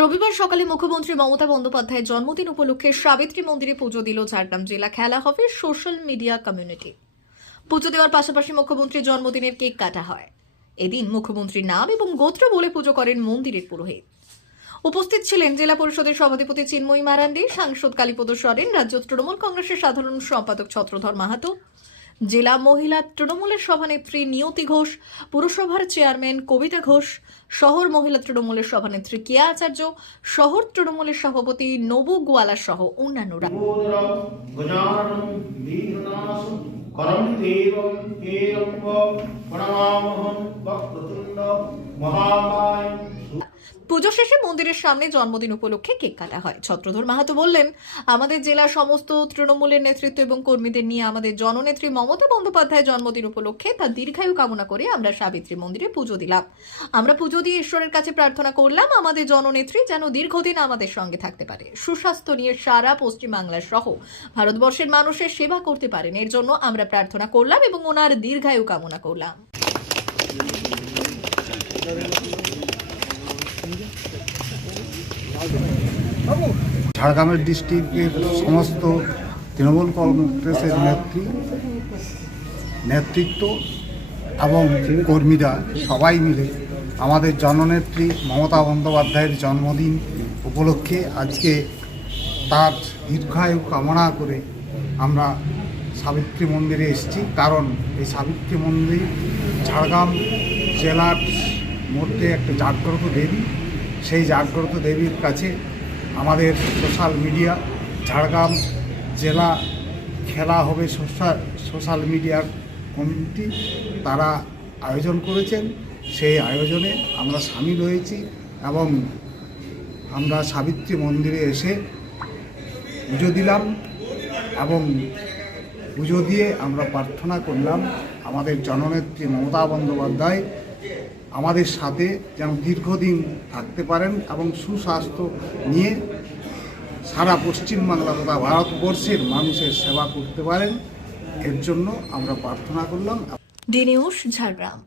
রবিবার সকালে মুখ্যমন্ত্রী মমতা বন্দ্যোপাধ্যায়ের জন্মদিন উপলক্ষে সাবিত্রী মন্দিরে পুজো দিল ঝাড়গ্রাম জেলা খেলা হবে সোশ্যাল মিডিয়া কমিউনিটি। পুজো দেওয়ার পাশাপাশি মুখ্যমন্ত্রীর জন্মদিনের কেক কাটা হয়। এদিন মুখ্যমন্ত্রীর নাম এবং গোত্র বলে পুজো করেন মন্দিরের পুরোহিত। উপস্থিত ছিলেন জেলা পরিষদের সভাধিপতি চিন্ময়ী মারান্ডি, সাংসদ কালীপদ সরেন, রাজ্য তৃণমূল কংগ্রেসের সাধারণ সম্পাদক ছত্রধর মাহাতো জেলা মহিলা তৃণমূলের সভানেত্রী নিয়তি ঘোষ, পুরসভার চেয়ারম্যান কবিতা ঘোষ, শহর মহিলা তৃণমূলের সভানেত্রী কেয়া আচার্য, শহর তৃণমূলের সভাপতি নবু গোয়ালা সহ অন্যান্যরা। মহাকাল পুজো শেষে মন্দিরের সামনে জন্মদিন উপলক্ষে কেক কাটা হয়। ছত্রধর মাহাতো বললেন, আমাদের জেলার সমস্ত তৃণমূলের নেতৃত্ব এবং কর্মীদের নিয়ে আমাদের জননেত্রী মমতা বন্দ্যোপাধ্যায় জন্মদিন উপলক্ষে তার দীর্ঘায়ু কামনা করে আমরা সাবিত্রী মন্দিরে পুজো দিলাম। আমরা পুজো দিয়ে ঈশ্বরের কাছে প্রার্থনা করলাম, আমাদের জননেত্রী যেন দীর্ঘদিন আমাদের সঙ্গে থাকতে পারে। সুস্বাস্থ্য নিয়ে সারা পশ্চিমবাংলা সহ ভারতবর্ষের মানুষের সেবা করতে পারেন। এর জন্য আমরা প্রার্থনা করলাম এবং ওনার দীর্ঘায়ু কামনা করলাম। ঝাড়গ্রামের ডিস্ট্রিক্টের সমস্ত তৃণমূল কংগ্রেসের নেত্রী, নেতৃত্ব এবং কর্মীরা সবাই মিলে আমাদের জননেত্রী মমতা বন্দ্যোপাধ্যায়ের জন্মদিন উপলক্ষে আজকে তার দীর্ঘায়ু কামনা করে আমরা সাবিত্রী মন্দিরে এসেছি। কারণ এই সাবিত্রী মন্দির ঝাড়গ্রাম জেলার মধ্যে একটা জাগ্রত দেবী। সেই জাগ্রত দেবীর কাছে আমাদের সোশ্যাল মিডিয়া, ঝাড়গ্রাম জেলা খেলা হবে সোশ্যাল সোশ্যাল মিডিয়ার কমিটি, তারা আয়োজন করেছেন। সেই আয়োজনে আমরা সামিল হয়েছি এবং আমরা সাবিত্রী মন্দিরে এসে পুজো দিলাম এবং পুজো দিয়ে আমরা প্রার্থনা করলাম। আমাদের জননেত্রী মমতা বন্দ্যোপাধ্যায় আমাদের সাথে যেন দীর্ঘদিন থাকতে পারেন এবং সুস্বাস্থ্য নিয়ে সারা পশ্চিমবাংলা তথা ভারতবর্ষের মানুষের সেবা করতে পারেন। এর জন্য আমরা প্রার্থনা করলাম। ডি ঝাড়গ্রাম।